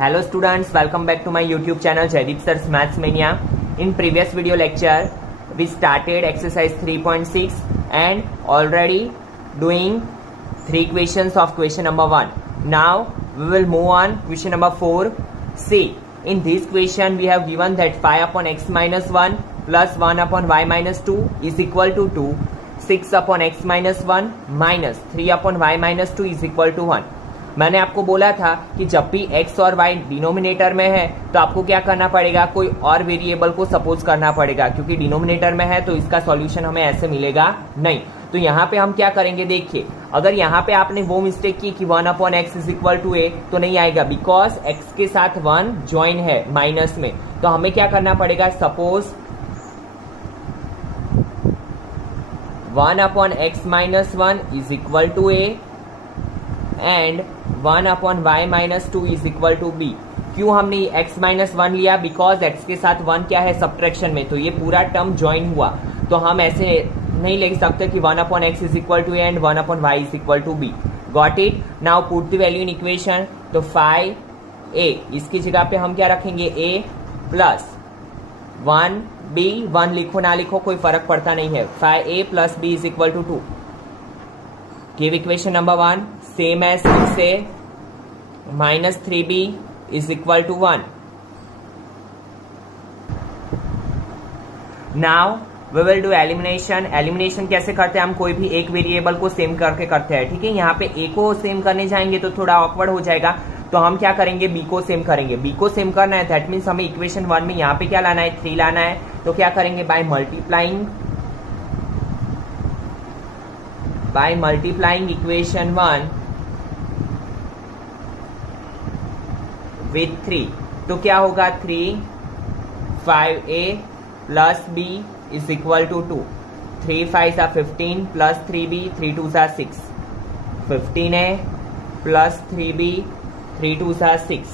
Hello students, welcome back to my YouTube channel Jaideep Sir's Maths Mania. In previous video lecture, we started exercise 3.6 and already doing 3 questions of question number 1. Now we will move on question number 4. See, in this question we have given that 5 upon x minus 1 plus 1 upon y minus 2 is equal to 2. 6 upon x minus 1 minus 3 upon y minus 2 is equal to 1. मैंने आपको बोला था कि जब भी x और y denominator में है तो आपको क्या करना पड़ेगा, कोई और वेरिएबल को सपोज करना पड़ेगा, क्योंकि डिनोमिनेटर में है तो इसका सॉल्यूशन हमें ऐसे मिलेगा नहीं. तो यहाँ पे हम क्या करेंगे, देखिए अगर यहाँ पे आपने वो मिस्टेक की कि 1 upon x is equal to a तो नहीं आएगा, बिकॉज x के साथ 1 ज्वाइन है माइनस में. तो हमें क्या करना पड़ेगा, suppose 1 upon x minus 1 is equal to A and 1 upon Y minus 2 is equal to B. क्यों हमने x माइनस 1 लिया, बिकॉज x के साथ 1 क्या है, सब्ट्रैक्शन में, तो ये पूरा टर्म ज्वाइन हुआ. तो हम ऐसे नहीं लिख सकते कि 1 upon x is equal to A and 1 upon Y is equal to B. Got it. Now put the value in equation. तो 5a इसकी जगह पे हम क्या रखेंगे, a प्लस 1b, 1 लिखो ना लिखो कोई फर्क पड़ता नहीं है. 5a plus b is equal to 2. Give equation number 1 same as 6a minus 3b is equal to 1. Now we will do elimination. Elimination कैसे करते हैं, हम कोई भी एक वेरिएबल को सेम करके करते हैं. ठीक है, यहाँ पे a को सेम करने जाएंगे तो थोड़ा ऑकवर्ड हो जाएगा, तो हम क्या करेंगे, b को सेम करेंगे. b को सेम करना है, दैट मीन्स हमें इक्वेशन 1 में यहाँ पे क्या लाना है, 3 लाना है. तो क्या करेंगे, बाय मल्टीप्लाइंग इक्वेशन 1 with 3. तो क्या होगा, 3 5a plus b is equal to 2. 3 5 15 plus 3b 3 2 6. 15a plus 3b 3 2 6.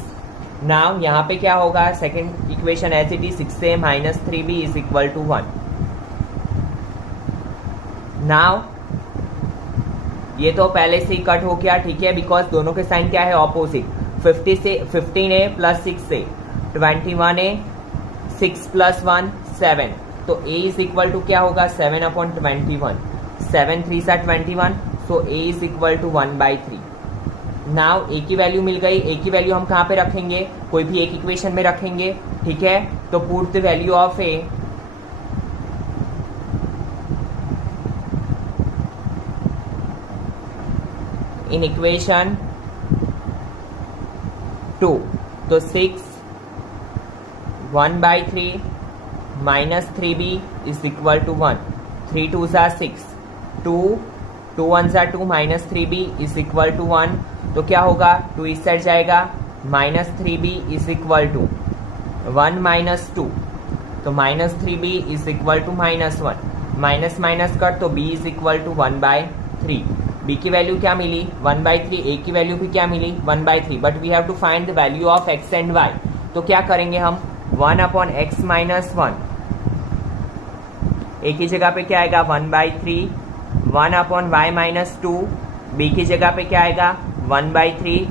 Now यहाँ पे क्या होगा, second equation as it is 6a minus 3b is equal to 1. Now ये तो पहले से ही कट हो गया, ठीक है, बिकॉज दोनों के साइन क्या है, opposite. 15a plus 6a 21a 6 plus 1 7. तो a इज इक्वल टू क्या होगा, 7 अपॉन 21. 7 3 सा 21. So a is equal to 1/3. Now a की वैल्यू मिल गई. a की वैल्यू हम कहाँ पे रखेंगे, कोई भी एक इक्वेशन में रखेंगे. ठीक है, तो put the value of a in equation 2. तो 6 1/3 minus 3b is equal to 1. 3 2 सा 6. 2 2 1 सा 2 minus 3b is equal to 1. तो क्या होगा, 2 इस साइड जाएगा, minus 3b is equal to 1 minus 2. तो minus 3b is equal to minus 1. Minus minus कर तो b is equal to 1/3. b की वैल्यू क्या मिली, 1/3. a की वैल्यू भी क्या मिली, 1/3. But we have to find the value of x and y. तो क्या करेंगे हम, 1 अपॉन एक्स माइनस 1, a की जगह पे क्या आएगा, 1/3. 1 अपॉन y माइनस 2, b की जगह पे क्या आएगा, 1/3.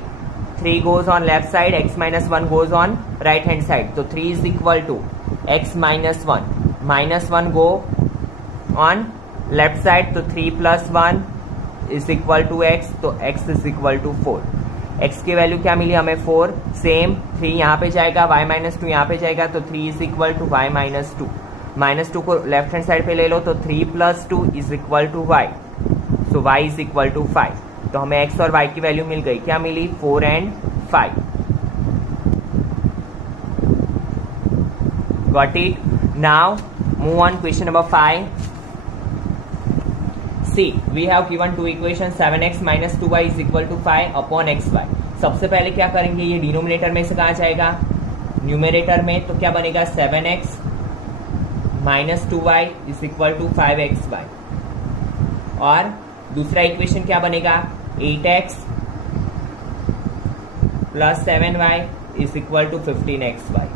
3 goes on left side, x minus 1 goes on right hand side. तो 3 is equal to x minus 1. Minus 1 go on left side, तो 3 plus 1 is equal to x. तो x is equal to 4. x की value क्या मिली हमें, 4. Same 3 यहाँ पे जाएगा, y माइनस 2 यहाँ पे जाएगा, तो 3 is equal to y minus 2. Minus 2 को लेफ्ट हैंड साइड पे ले लो, तो 3 plus 2 is equal to y. So y is equal to 5. तो हमें x और y की वैल्यू मिल गई, क्या मिली, 4 and 5. Got it. Now move on question number 5. See, we have given two equations 7x minus 2y is equal to 5 upon xy. सबसे पहले क्या करेंगे, ये डिनोमिनेटर में से कहाँ जाएगा, न्यूमरेटर में. तो क्या बनेगा, 7x minus 2y is equal to 5xy. और दूसरा इक्वेशन क्या बनेगा, 8x plus 7y is equal to 15xy.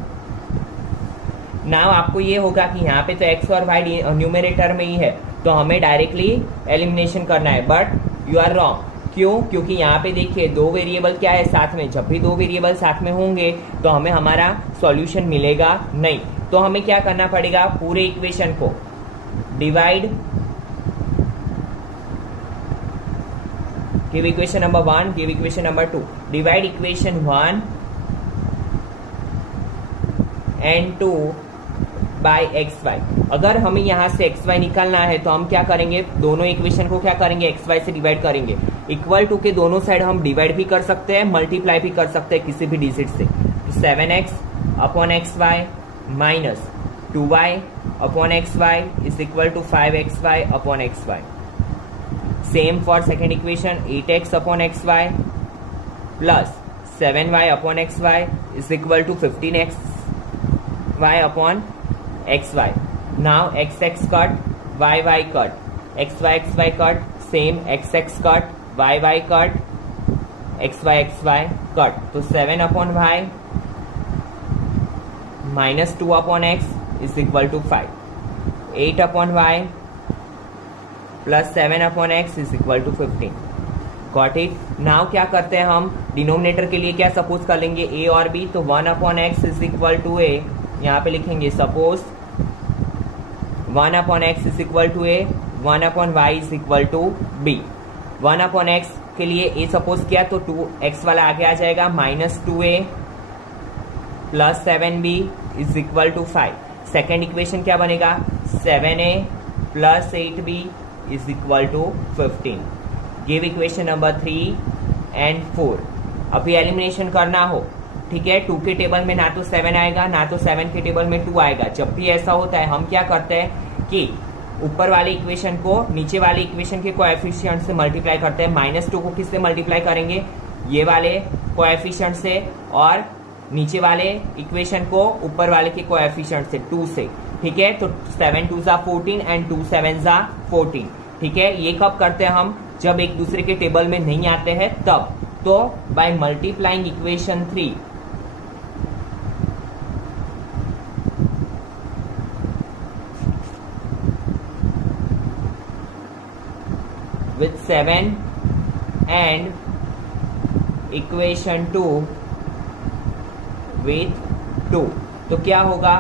Now आपको ये होगा कि यहाँ पे तो x और y न्यूमरेटर में ही है, तो हमें डायरेक्टली एलिमिनेशन करना है, बट यू आर रॉन्ग. क्यों? क्योंकि यहाँ पे देखिए दो वेरिएबल क्या है साथ में, जब भी दो वेरिएबल साथ में होंगे तो हमें हमारा सॉल्यूशन मिलेगा नहीं। तो हमें क्या करना पड़ेगा, पूरे इक्वेशन को divide, give equation number 1, give equation number 2, divide equation 1 and 2 by X Y. अगर हमें यहाँ से एक्स वाई निकालना है तो हम क्या करेंगे, दोनों इक्वेशन को क्या करेंगे, एक्स वाई से डिवाइड करेंगे। इक्वल टू के दोनों साइड हम डिवाइड भी कर सकते हैं, मल्टीप्लाई भी कर सकते हैं किसी भी डिजिट से। तो 7x upon X Y minus 2y upon X Y is equal to 5xy upon X Y. Same for second equation, 8x upon X Y plus 7y upon X Y is equal to 15xy upon X Y. Now X X cut, Y Y cut, X Y cut, same X X cut, Y Y cut, X Y cut. तो 7 upon Y minus 2 upon x is equal to 5, 8 upon Y plus 7 upon x is equal to 15। Got it? Now क्या करते हैं हम, denominator के लिए क्या suppose कर लेंगे, ए और बी। तो 1 upon x is equal to a, यहाँ पे लिखेंगे suppose 1 upon x is equal to a, 1 upon Y is equal to b. 1 upon x के लिए ए सपोज किया तो 2x वाला आगे आ जाएगा, minus 2a plus 7b is equal to 5। Second equation क्या बनेगा, 7a plus 8b is equal to 15। Give equation number 3 and 4। अभी एलिमिनेशन करना हो, ठीक है, 2 के टेबल में ना तो 7 आएगा ना तो 7 के टेबल में 2 आएगा। जब भी ऐसा होता है हम क्या करते हैं कि ऊपर वाले इक्वेशन को नीचे वाले इक्वेशन के कोएफिशिएंट से मल्टीप्लाई करते हैं। -2 को किससे मल्टीप्लाई करेंगे, ये वाले कोएफिशिएंट से, और नीचे वाले इक्वेशन को ऊपर वाले के कोएफिशिएंट से 2 से, ठीक है। तो 7 2 ज़ा 14 एंड 2 7 ज़ा 14, ठीक है। ये कब करते हैं हम, जब एक दूसरे के टेबल में नहीं आते हैं तब। तो by multiplying equation 3 with 7 and equation 2 with 2, तो क्या होगा,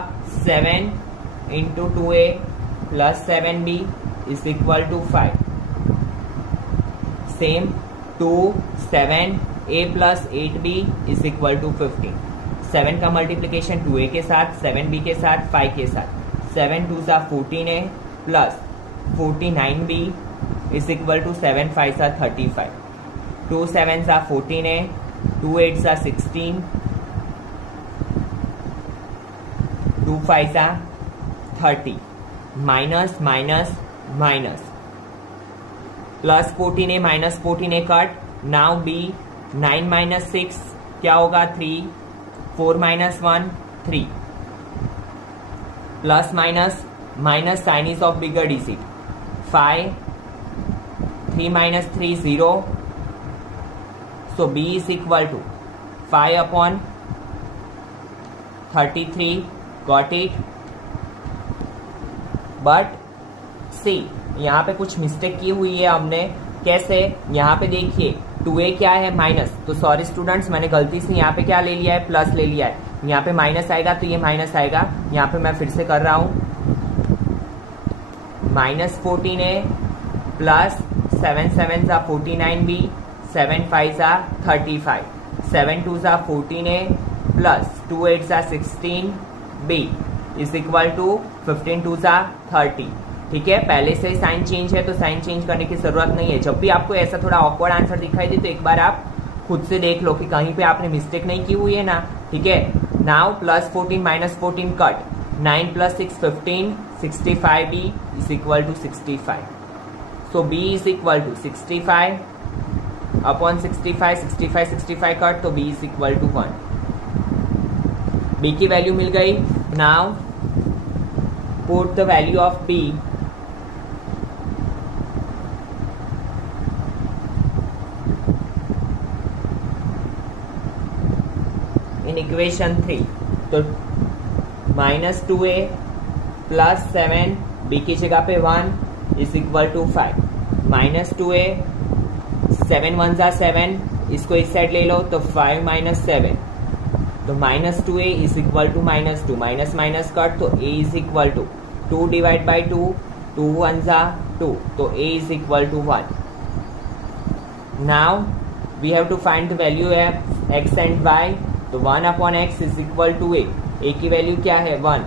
7 into 2a plus 7b is equal to 5। Same 2 7a plus 8b is equal to 15। 7 का मल्टीप्लीकेशन 2a के साथ, 7b के साथ, 5 के साथ। 7 2 ज़ा 14a plus 49b is equal to 7 5 ज़ा 35। 2 7 ज़ा 14a, 2 8 ज़ा 16, 2 5 ज़ा 30, minus minus minus, plus 14a minus 14a cut. Now B 9 minus 6 क्या होगा, 3, 4 minus 1 3, plus minus minus sign is of bigger digit, 5, 3 minus 3 0, so b is equal to 5 upon 33, got it? But see, यहाँ पे कुछ mistake की हुई है हमने। कैसे, यहाँ पे देखिए 2a क्या है, माइनस, तो सॉरी स्टूडेंट्स मैंने गलती से यहाँ पे क्या ले लिया है, प्लस ले लिया है। यहाँ पे माइनस आएगा तो ये माइनस आएगा, यहाँ पे मैं फिर से कर रहा हूँ, माइनस 14a प्लस 7 7 ज़ा 49b, 7 5 ज़ा 35, 7 2 ज़ा 14a प्लस 2 8 ज़ा 16b इज इक्वल टू 15 2 ज़ा 30, ठीक है। पहले से साइन चेंज है तो साइन चेंज करने की जरूरत नहीं है। जब भी आपको ऐसा थोड़ा ऑकवर्ड आंसर दिखाई दे तो एक बार आप खुद से देख लो कि कहीं पे आपने मिस्टेक नहीं की हुई है ना, ठीक है। Now plus 14 minus 14 cut, 9 plus 6 15, 65b is equal to 65। So b is equal to 65 upon 65, 65 65 cut, तो b is equal to 1। b की वैल्यू मिल गई। Now put the value of b in equation 3। तो माइनस 2a प्लस 7, b की जगह पे 1 is equal to 5, minus 2a 7 1 जा 7, इसको इस साइड ले लो तो 5 माइनस 7, तो -2a is equal to -2, minus minus cut, तो a is equal to 2 divide by 2, 2 1 जा 2, तो a is equal to 1. Now we have to find the value of x and y. तो 1 upon x is equal to a की value क्या है 1,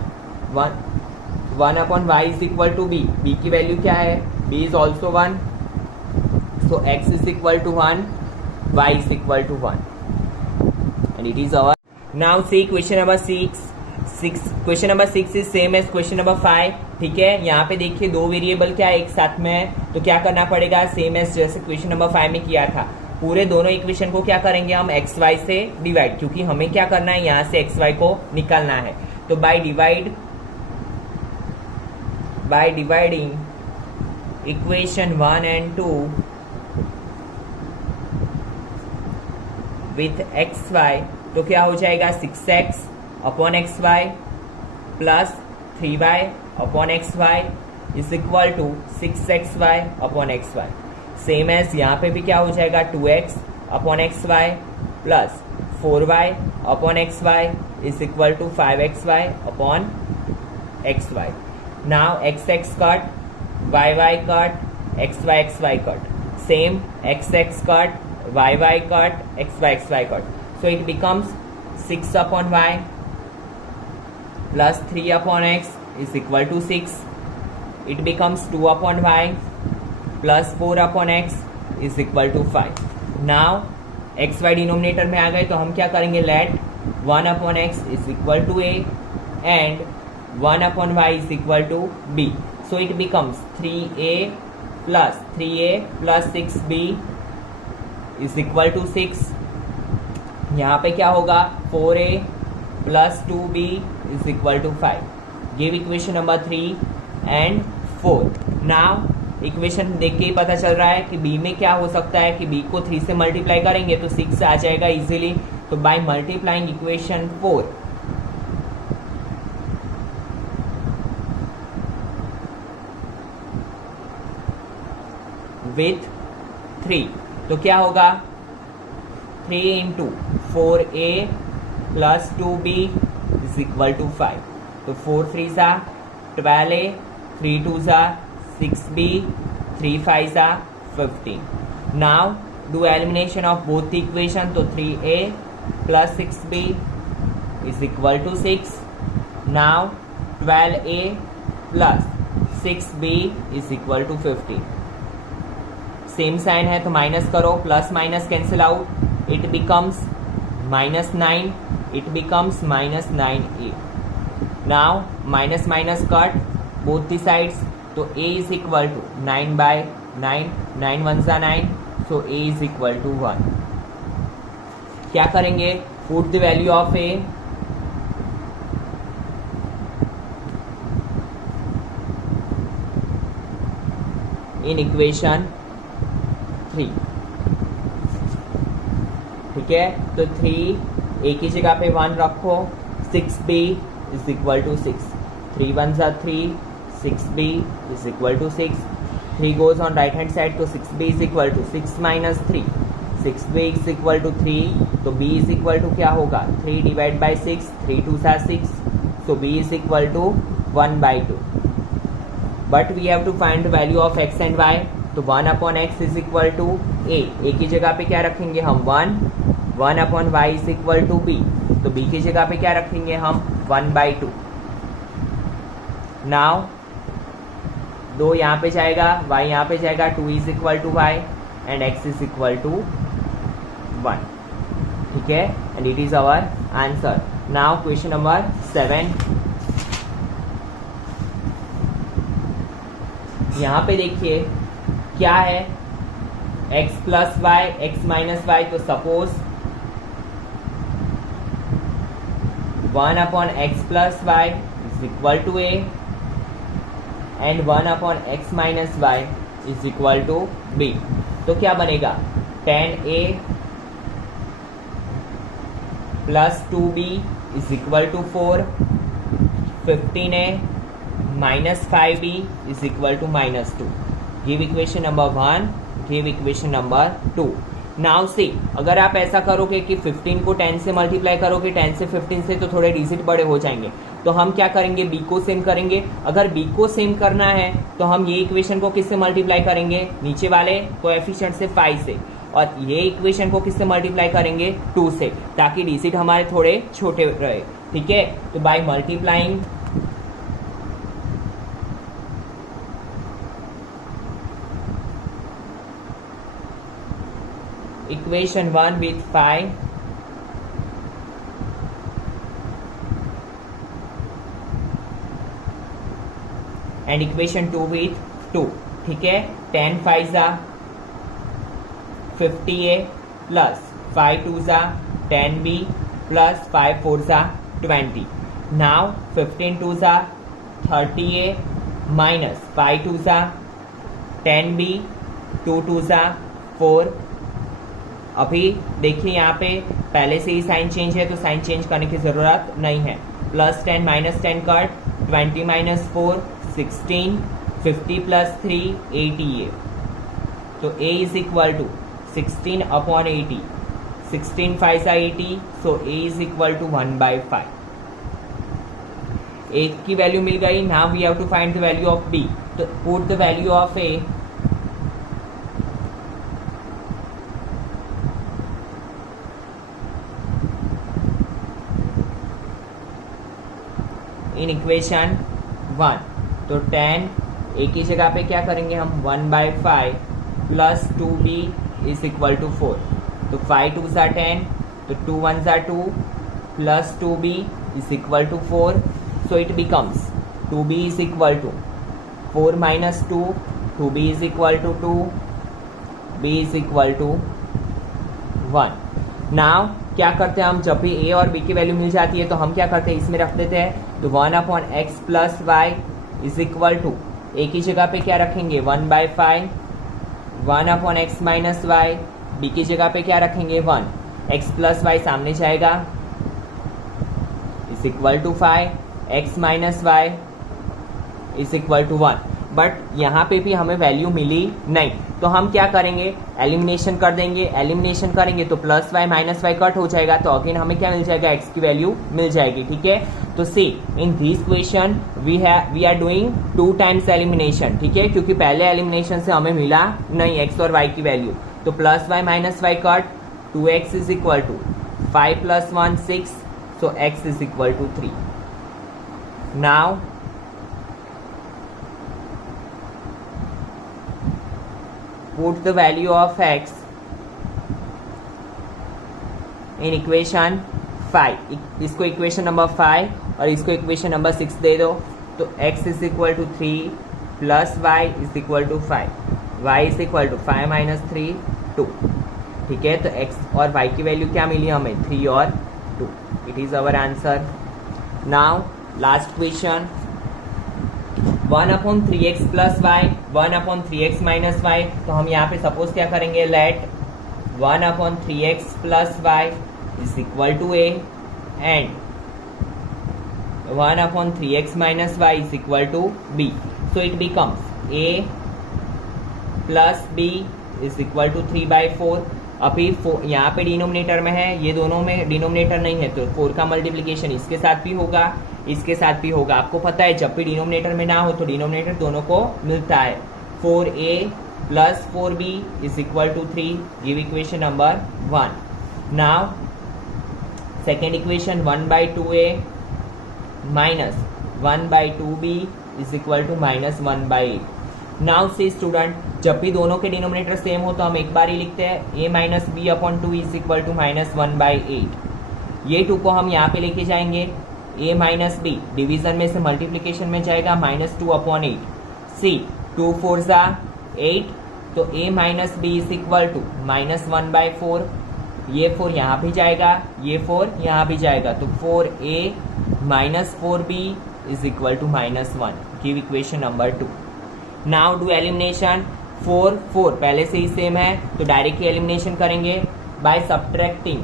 1 upon y is equal to b की value क्या है b is also 1, so x is equal to 1, y is equal to 1, and it is our. Now see question number 6. Question number 6 is same as question number 5. ठीक है, यहाँ पे देखिए दो variable क्या एक साथ में है, तो क्या करना पड़ेगा, सेम एज जैसे क्वेश्चन नंबर 5 में किया था. पूरे दोनों इक्वेशन को क्या करेंगे हम एक्स वाई से डिवाइड, क्योंकि हमें क्या करना है यहाँ से एक्स वाई को निकालना है. तो by dividing equation 1 and 2 with X Y, तो क्या हो जाएगा 6x upon X Y plus 3y upon X Y is equal to 6xy upon X Y. Same as यहाँ पे भी क्या हो जाएगा 2x upon X Y plus 4y upon X Y is equal to 5xy upon X Y. Now x cut, y cut, xy cut, same x cut, y cut, xy cut. So it becomes 6 upon y plus 3 upon x is equal to 6. It becomes 2 upon y plus 4 upon x is equal to 5. Now xy denominator में आ गए तो हम क्या करेंगे, let 1 upon x is equal to a and 1 upon y is equal to b. So it becomes 3a plus 6b is equal to 6. यहाँ पे क्या होगा 4a plus 2b is equal to 5. Give equation number 3 and 4. Now equation देख के ही पता चल रहा है कि b में क्या हो सकता है कि b को 3 से मल्टीप्लाई करेंगे तो 6 आ जाएगा इजीली. तो बाय मल्टीप्लाइंग इक्वेशन 4 विथ 3, तो क्या होगा 3 into 4a plus 2b is equal to 5. तो 4 3 सा 12a, 3 2 सा 6b, 3 5 सा 15. Now do elimination of both the equation. तो 3a plus 6b is equal to 6. Now 12a plus 6b is equal to 15. Same sign है तो minus करो, plus minus cancel out, it becomes -9, it becomes -9a. Now minus minus cut both the sides, तो a is equal to 9 by 9, 9 1 जा 9, so a is equal to 1. क्या करेंगे, put the value of a. In equation 3. ठीक है, तो 3 एक ही जगह पे 1 रखो, 6b इज इक्वल टू 6, 3 1 जा 3, 6b is equal to 6. 3 goes on right hand side, तो 6b is equal to 6 minus 3, 6b is equal to 3, तो b इज इक्वल टू क्या होगा 3 डिवाइड बाई 6, 3 2 सा 6, so b is equal to 1 by 2. But we have to find the value of x and y. तो 1 upon x is equal to a. a की जगह पे क्या रखेंगे हम 1 upon y is equal to b. तो b की जगह पे क्या रखेंगे हम 1 by 2. Now 2 यहाँ पे जाएगा, y यहाँ पे जाएगा, 2 is equal to y and x is equal to 1. ठीक है, and it is our answer. Now question number 7. यहाँ पे देखिए क्या है x plus y, x minus y. तो suppose 1 upon x plus y is equal to a and 1 upon x minus y is equal to b. तो क्या बनेगा 10a plus 2b is equal to 4, 15a minus 5b is equal to -2. Give equation number 1 give equation number 2। Now see, अगर आप ऐसा करोगे कि 15 को 10 से मल्टीप्लाई करोगे, 10 से 15 से, तो थोड़े डिजिट बड़े हो जाएंगे। तो हम क्या करेंगे, बी को सेम करेंगे। अगर बी को सेम करना है तो हम ये इक्वेशन को किससे मल्टीप्लाई करेंगे, नीचे वाले कोएफिशिएंट से 5 से, और ये इक्वेशन को किससे मल्टीप्लाई करेंगे, 2 से, ताकि डिजिट हमारे थोड़े छोटे रहे। ठीक है, तो by multiplying equation 1 with 5 and equation 2 with 2, ठीक है। 10 5 जा 50a plus 5 2 जा 10b plus 5 4 जा 20। now 15 2 जा 30a minus 5 2 जा 10b 2 2 जा 4। अभी देखिए यहाँ पे पहले से ही साइन चेंज है तो साइन चेंज करने की जरूरत नहीं है। Plus 10 minus 10 cut, 20 minus 4 16, 50 plus 3 80a। तो a is equal to 16 upon 80, 16 5 80, so a is equal to 1/5। a की वैल्यू मिल गई। Now we have to find the value of b। तो put the value of a in equation 1। तो 10 a की जगह पे क्या करेंगे हम, 1/5 plus 2b is equal to 4। तो 5 2 सा 10, तो 2 1 सा 2 plus 2b is equal to 4। So it becomes 2b is equal to 4 minus 2, 2b is equal to 2, b is equal to 1। Now क्या करते हैं हम, जब भी a और b की वैल्यू मिल जाती है तो हम क्या करते हैं, इसमें रख देते हैं। तो 1 upon x plus y is equal to, a की जगह पे क्या रखेंगे, 1/5, 1 upon x minus y, b की जगह पे क्या रखेंगे, 1, एक्स प्लस वाई सामने जाएगा is equal to 5, x minus y is equal to 1। But यहाँ पे भी हमें वैल्यू मिली नहीं, तो हम क्या करेंगे, एलिमिनेशन कर देंगे। एलिमिनेशन करेंगे तो plus y minus y cut हो जाएगा, तो अगेन हमें क्या मिल जाएगा, एक्स की वैल्यू मिल जाएगी। ठीक है, तो see in this question we are doing 2 times elimination. ठीक है, क्योंकि पहले एलिमिनेशन से हमें मिला नहीं एक्स और वाई की वैल्यू। तो plus y minus y cut, 2x is equal to 5 plus 1 6, so x is equal to 3। Now put the value of x in equation 5। इसको इक्वेशन नंबर 5 और इसको इक्वेशन नंबर 6 दे दो। तो x is equal to 3 plus y is equal to 5, y is equal to 5 minus 3 2। ठीक है, तो x और y की वैल्यू क्या मिली हमें, 3 और 2। It is our answer. Now last question, 1 upon 3x plus y, 1 upon 3x minus y. तो हम यहाँ पे सपोज क्या करेंगे, let 1 upon 3x plus y is equal to a and 1 upon 3x minus y is equal to b। So it becomes a plus b is equal to 3/4। अभी यहाँ पे denominator में है, ये दोनों में डिनोमिनेटर नहीं है, तो 4 का मल्टीप्लीकेशन इसके साथ भी होगा, इसके साथ भी होगा। आपको पता है जब भी डिनोमिनेटर में ना हो तो डिनोमिनेटर दोनों को मिलता है। 4a plus 4b is equal to 3, give equation number 1। Now second equation 1/2a minus 1/2b is equal to minus 1/8। Now see student, जब भी दोनों के डिनोमिनेटर सेम हो तो हम एक बार ही लिखते हैं a minus b upon 2 is equal to minus 1/8। ये 2 को हम यहाँ पे लेके जाएंगे, a माइनस बी डिवीजन में से मल्टीप्लीकेशन में जाएगा, माइनस 2 अपॉन 8। सी 2 4 ज़ा 8, तो a minus b is equal to minus 1/4। ये 4 यहाँ भी जाएगा, ये 4 यहाँ भी जाएगा, तो 4a minus 4b is equal to minus 1। Give equation number 2। Now do elimination. 4 4 पहले से ही सेम है, तो डायरेक्टली एलिमिनेशन करेंगे by subtracting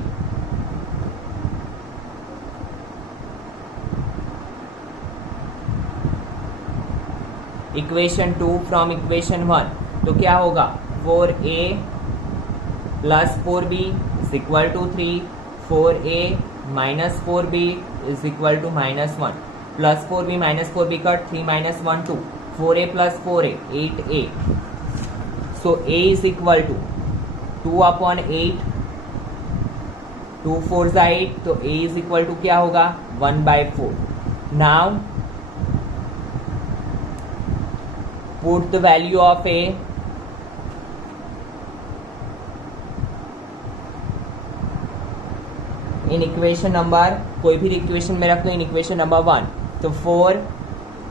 equation 2 from equation 1। तो क्या होगा, 4a plus 4b is equal to 3, 4a minus 4b is equal to -1, plus 4b minus 4b cut, 3 minus 1 2, 4a plus 4a 8a. So a is equal to 2 upon 8, 2 4 8, तो a is equal to क्या होगा 1/4. Now put the value of a in equation number, कोई भी equation में रख दो in equation number 1. तो 4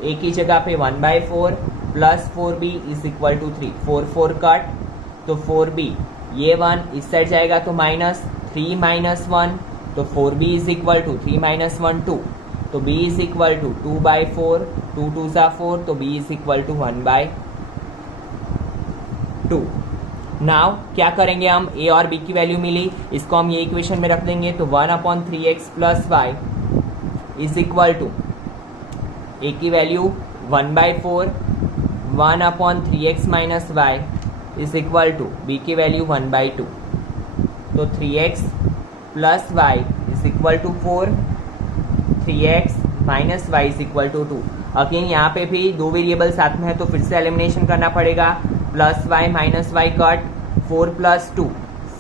a की जगह पे 1/4 plus 4b is equal to 3, 4 4 cut, तो 4b ये 1 इस साइड जाएगा तो माइनस 3 माइनस 1, तो 4b is equal to 3 minus 1 2, तो b इज इक्वल टू 2/4, 2 2 सा 4, तो b is equal to 1/2. Now क्या करेंगे हम, a और b की वैल्यू मिली, इसको हम ये इक्वेशन में रख देंगे. तो 1/3x plus y is equal to a की value 1/4, 1/3x minus y is equal to b की वैल्यू 1/2. तो 3x plus y is equal to 4, 3x minus y is equal to 2. Again यहाँ पे भी दो वेरिएबल साथ में है तो फिर से एलिमिनेशन करना पड़ेगा. Plus y minus y cut, 4 plus 2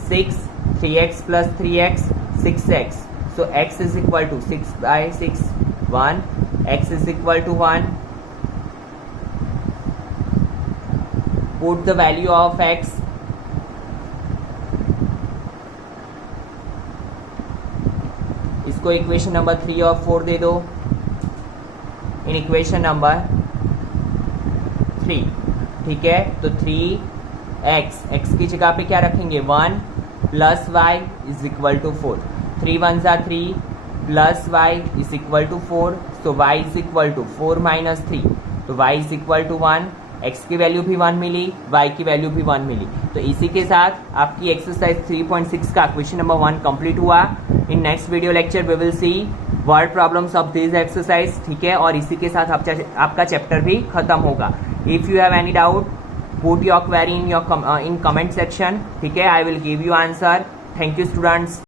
6, 3x plus 3x 6x. So x is equal to 6/6, 1, x is equal to 1. Put the value of x. इसको इक्वेशन नंबर 3 और 4 दे दो. इन इक्वेशन नंबर 3, ठीक है. तो 3x की जगह पे क्या रखेंगे 1 plus y is equal to 4, 3 1 सा 3 plus y is equal to 4. So y is equal to 4 minus 3, तो y is equal to 1. x की वैल्यू भी 1 मिली, y की वैल्यू भी 1 मिली. तो इसी के साथ आपकी एक्सरसाइज 3.6 का क्वेश्चन नंबर 1 कंप्लीट हुआ. In next video lecture we will see word problems of this exercise, ठीक है. और इसी के साथ आपका चैप्टर भी खत्म होगा. If you have any doubt put your query in comment section, ठीक है. I will give you answer. Thank you students.